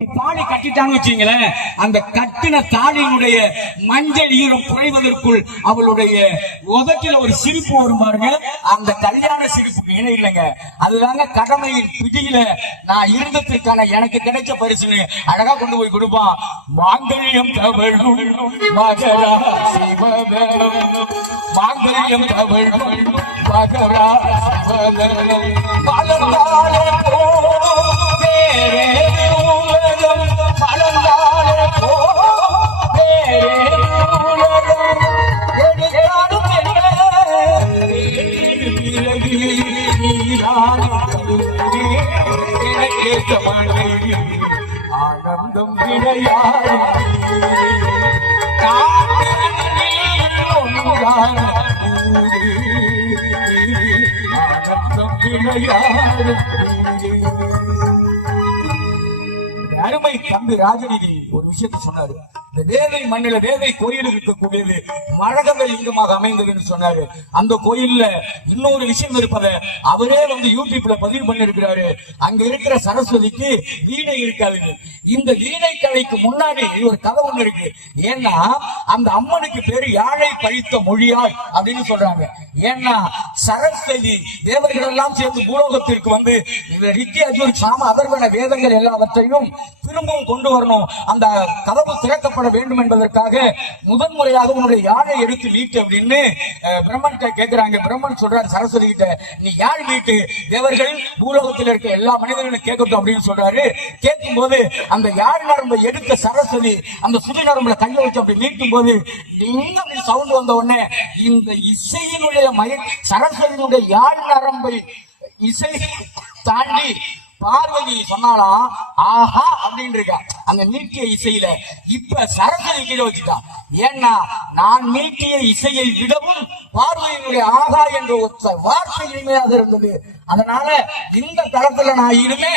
தாலி கட்டிட்டான்னு வச்சீங்களேன் அந்த கட்டின தாலியினுடைய மஞ்சள் ஈரம் குறைவதற்குள் அவளுடைய உதட்டில ஒரு சிரிப்பு வரும் பாருங்க. அந்த கல்யாண சிரிப்புக்கு இணை இல்லைங்க. அதுதாங்க கடமையின் பிடியில நான் இருந்ததற்கான எனக்கு கிடைச்ச பரிசுன்னு அழகா கொண்டு போய் கொடுப்பான். மாங்கல்யம் தவழும் மகரா சிவதரம் மாங்கல்யம் தவழும் மகரா மலர்ந்தாலே போ வேறே ஆனந்தம் விளையாடும் அருமை தம்பி ராஜநீதி ஒரு விஷயத்தை சொன்னாரு. இந்த வேதை மண்ணில வேதை கோயில் இருக்கக்கூடியது மழகத லிங்கமாக அமைந்ததுன்னு சொன்னாரு. அந்த கோயில்ல இன்னொரு விஷயம் இருப்பதை அவரே வந்து யூடியூப்ல பதிவு பண்ணிருக்கிறாரு அங்க இருக்கிற சரஸ்வதிக்கு வீணை இருக்காது இந்த வீணை கலைக்கு முன்னாடி ஒரு கதை ஒண்ணு இருக்கு. ஏன்னா அந்த அம்மனுக்கு பேரு யாழை பழித்த மொழியாய் அப்படின்னு சொல்றாங்க. ஏன்னா சரஸ்வதி தேவர்கள் எல்லாம் சேர்ந்து பூலோகத்திற்கு வந்து ரித்தி அஜூர் சாம அதர்வன வேதங்கள் எல்லாவற்றையும் திரும்பவும் கொண்டு வரணும். அந்த கதவு திறக்கப்பட வேண்டும் என்பதற்காக முதன்முறையாக உன்னுடைய யாழை எடுத்து மீட்டு அப்படின்னு பிரம்மன் கேட்கிறாங்க பிரம்மன் சொல்றாரு சரஸ்வதி கிட்ட நீ யாழ் மீட்டு? தேவர்கள் பூலோகத்தில் இருக்க எல்லா மனிதர்களும் கேட்கட்டும் அப்படின்னு சொல்றாரு. கேட்கும் போது அந்த யாழ் நரம்பை எடுத்த சரஸ்வதி அந்த சுதி நரம்புல கையை வச்சு அப்படி மீட்டும் போது நீங்க அப்படி சவுண்ட் வந்த உடனே இந்த இசையினுடைய மய சரஸ்வதியினுடைய யாழ் நரம்பை இசை தாண்டி பார்வதி சொன்னாலாம் ஆஹா அப்படின்னு இருக்கா அந்த மீட்டிய இசையில இப்ப சரஸ்வதி கீழே வச்சுட்டான் ஏன்னா நான் மீட்டிய இசையை விடவும் பார்வதியினுடைய ஆகா என்ற ஒத்த வார்த்தை இனிமையாக இருந்தது. அதனால இந்த தளத்துல நான் இனிமே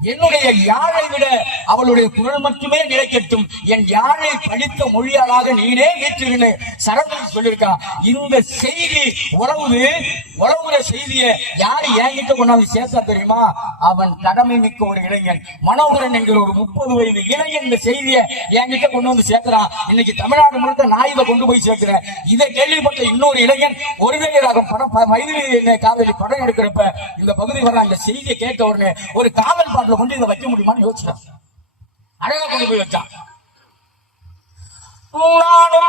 என்னுடைய யாழை விட அவளுடைய குரல் மட்டுமே நிலைக்கட்டும். என் யாழை படித்த மொழியாளாக நீனே ஏற்றிருன்னு சரஸ்வதி சொல்லியிருக்கா இந்த செய்தி உறவுது உறவுற செய்திய யாரு என்கிட்ட கொண்டாந்து சேர்த்தா தெரியுமா? அவன் கடமை மிக்க ஒரு இளைஞன். மனோகரன் என்கிற ஒரு முப்பது வயது இளைஞன் இந்த செய்தியை என்கிட்ட கொண்டு வந்து சேர்க்கிறான். இன்னைக்கு தமிழ்நாடு முழுக்க நான் இதை கொண்டு போய் சேர்க்கிறேன். இதை கேள்விப்பட்ட இன்னொரு இளைஞன் ஒருவேளையாக படம் மைதிலி காவேரி காதலி படம் எடுக்கிறப்ப இந்த பகுதி வர அந்த செய்தியை கேட்ட உடனே ஒரு காவல் பாட்டில் கொண்டு இதை வைக்க முடியுமான்னு யோசிச்சான். அழகா கொண்டு போய் வச்சான். நானும்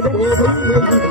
Thank you.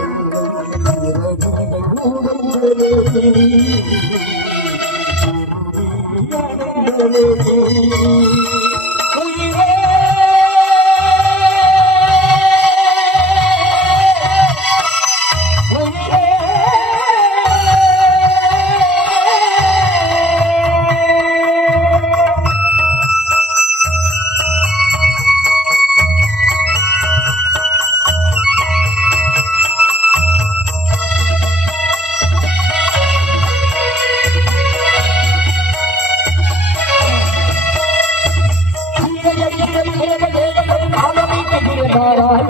দাঁড়াল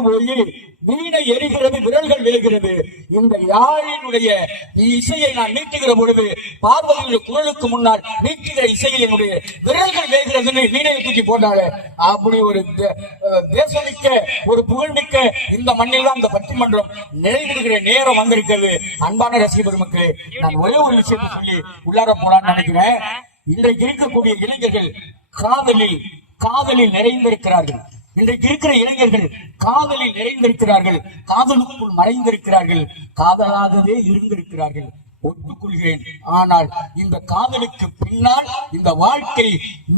கொண்டு போய் வீணை எரிகிறது விரல்கள் வேகிறது. இந்த யாழினுடைய இசையை நான் நீட்டுகிற பொழுது பார்வதியுடைய குரலுக்கு முன்னால் நீட்டுகிற இசையில் என்னுடைய விரல்கள் வேகிறதுன்னு வீணையை தூக்கி போட்டாரு அப்படி ஒரு தேசமிக்க ஒரு புகழ்மிக்க இந்த மண்ணில் தான் இந்த பட்டிமன்றம் நிறைவேறுகிற நேரம் வந்திருக்கிறது. அன்பான ரசிக பெருமக்களே நான் ஒரே ஒரு விஷயத்தை சொல்லி உள்ளார போலான்னு நினைக்கிறேன். இன்றைக்கு இருக்கக்கூடிய இளைஞர்கள் காதலில் காதலில் நிறைந்திருக்கிறார்கள். இன்றைக்கு இருக்கிற இளைஞர்கள் காதலில் நிறைந்திருக்கிறார்கள். காதலுக்குள் மறைந்திருக்கிறார்கள். காதலாகவே இருந்திருக்கிறார்கள். ஒத்துக்கொள்கிறேன். ஆனால் இந்த காதலுக்கு பின்னால் இந்த வாழ்க்கை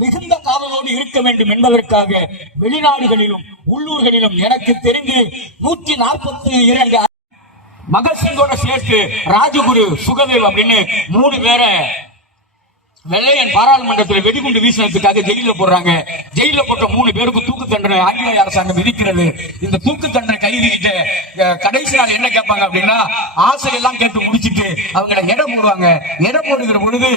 மிகுந்த காதலோடு இருக்க வேண்டும் என்பதற்காக வெளிநாடுகளிலும் உள்ளூர்களிலும் எனக்கு தெரிந்து நூற்றி நாற்பத்தி இரண்டு மகசிங்கோட சேர்த்து ராஜகுரு சுகதேவ் அப்படின்னு மூணு பேரை வெள்ளையன் பாராளுமன்றத்தில் வெடிகுண்டு வீசினதுக்காக ஜெயில போடுறாங்க. ஜெயில போட்ட மூணு பேருக்கு தூக்கு தண்டனை ஆங்கிலேய அரசாங்கம் விதிக்கிறது. இந்த தூக்கு தண்டனை கை அஹ், கடைசி நாள் என்ன கேட்பாங்க அப்படின்னா ஆசை எல்லாம் கேட்டு முடிச்சிட்டு அவங்கள எடை போடுவாங்க. எடை போடுகிற பொழுது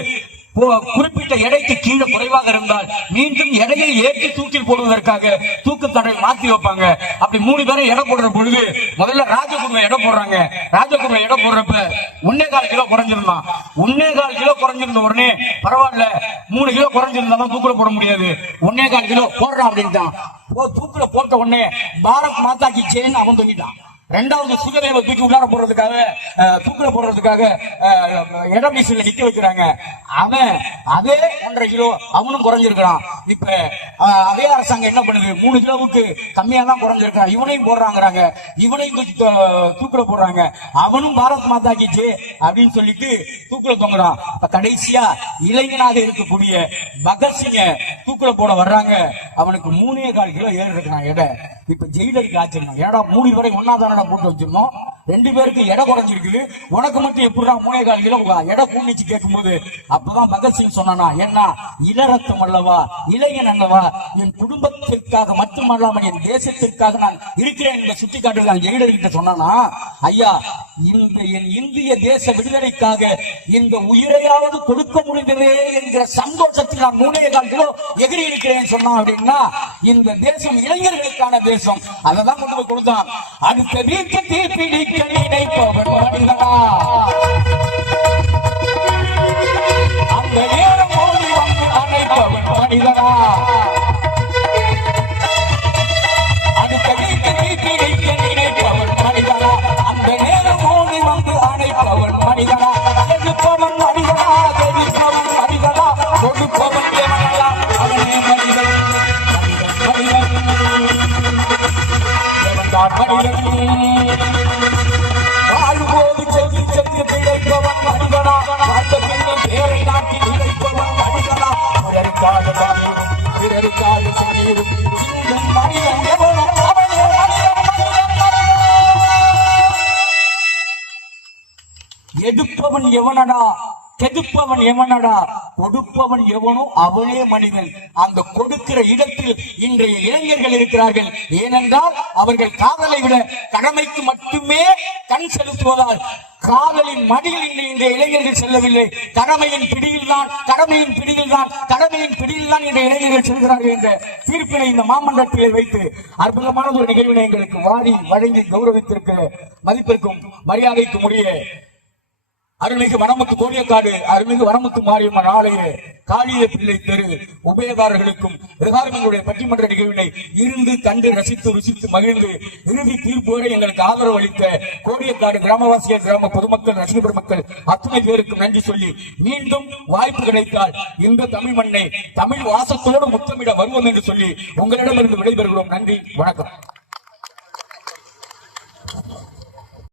குறிப்பிட்ட எடைக்கு கீழே குறைவாக இருந்தால் மீண்டும் எடையை ஏற்றி தூக்கில் போடுவதற்காக தூக்கு தடை மாற்றி வைப்பாங்க. அப்படி மூணு பேரும் எடை போடுற பொழுது முதல்ல ராஜகுருவை எடை போடுறாங்க. ராஜகுருவை எடை போடுறப்ப ஒன்னே கால் கிலோ குறைஞ்சிருந்தான். ஒன்னே கால் கிலோ குறைஞ்சிருந்த உடனே பரவாயில்ல மூணு கிலோ குறைஞ்சிருந்தாலும் தூக்கில போட முடியாது. ஒன்னே கால் கிலோ போடுறான் அப்படின்ட்டான். போ- போட்ட உடனே பாரத் மாதா கி ஜெயின் அவன் தூக்கிட்டான் ரெண்டாவது சுகதேவ தூக்கி உள்ளார போடுறதுக்காக தூக்கில போடுறதுக்காக இடம் மிஷின்ல நிக்க வைக்கிறாங்க. அவன் அதே ஒன்றரை கிலோ அவனும் குறைஞ்சிருக்கிறான். இப்ப அதே அரசாங்கம் என்ன பண்ணுது? மூணு கிலோவுக்கு கம்மியா தான் குறைஞ்சிருக்கிறான். இவனையும் போடுறாங்கிறாங்க. இவனையும் தூக்கி தூக்கில போடுறாங்க. அவனும் பாரத் மாதாக்கிச்சு அப்படின்னு சொல்லிட்டு தூக்கில தொங்குறான். இப்ப கடைசியா இளைஞனாக இருக்கக்கூடிய பகத்சிங்க தூக்கில போட வர்றாங்க. அவனுக்கு மூணே கால் கிலோ ஏறி இருக்கிறான் எடை. இப்ப ஜெயிலருக்கு ஆச்சரியம். ஏடா மூணு வரை ஒன்னா தானடா போட்டு வச்சிருந்தோம்? ரெண்டு பேருக்கு எடை குறைஞ்சிருக்குது. உனக்கு மட்டும் எப்படிடா மூணே கால் கிலோ எடை கூண்டிச்சு கேட்கும்போது அப்பதான் பகத்சிங் சொன்னானா என்ன இளரத்தம் அல்லவா? இளைஞன் அல்லவா? என் குடும்பத்திற்காக மட்டுமல்லாமல் என் தேசத்திற்காக நான் இருக்கிறேன் என்று சுட்டி காட்டுகிறான் ஜெயிலர்கிட்ட சொன்னானா ஐயா இந்த என் இந்திய தேச விடுதலைக்காக இந்த உயிரையாவது கொடுக்க முடிந்ததே என்கிற சந்தோஷத்தில் நான் மூணே கால் கிலோ எகிரி இருக்கிறேன் சொன்னான் அப்படின்னு இந்த தேசம் இளைஞர்களுக்கான தேசம். அதை தான் கொண்டு போய் கொடுத்தான். அடுத்த வீட்டு தீப்பிடிக்க நினைப்பவன் மனிதனா அந்த நேரம் ஓடி வந்து அணைப்பவன் மனிதனா எடுப்பவன் எவனடா? கெடுப்பவன் எவனடா? கொடுப்பவன் எவனோ அவனே மனிதன். அந்த கொடுக்கிற இடத்தில் இன்றைய இளைஞர்கள் இருக்கிறார்கள். ஏனென்றால் அவர்கள் காதலை விட கடமைக்கு மட்டுமே கண் செலுத்துவதால் காதலின் மடியில் இல்லை இந்த இளைஞர்கள் செல்லவில்லை. கடமையின் பிடியில் தான் கடமையின் பிடியில் தான் கடமையின் பிடியில் தான் இந்த இளைஞர்கள் செல்கிறார்கள் என்ற தீர்ப்பினை இந்த மாமன்றத்திலே வைத்து அற்புதமான ஒரு நிகழ்வினை எங்களுக்கு வாரி வழங்கி கௌரவித்திருக்கிற மதிப்பிற்கும் மரியாதைக்கும் உரிய அருள்மிகு வனமுத்து கோடியக்காடு அருள்மிகு வனமுத்து மாரியம்மன் ஆலய காளிய பிள்ளை தெரு உபயதாரர்களுக்கும் விவகாரங்களுடைய பட்டிமன்ற நிகழ்வினை இருந்து கண்டு ரசித்து ருசித்து மகிழ்ந்து இறுதி தீர்ப்பு வரை எங்களுக்கு ஆதரவு அளித்த கோடியக்காடு கிராமவாசிகள் கிராம பொதுமக்கள் ரசிக பெருமக்கள் அத்தனை பேருக்கும் நன்றி சொல்லி மீண்டும் வாய்ப்பு கிடைத்தால் இந்த தமிழ் மண்ணை தமிழ் வாசத்தோடு முத்தமிட வருவோம் என்று சொல்லி உங்களிடமிருந்து விடைபெறுகிறோம். நன்றி வணக்கம்.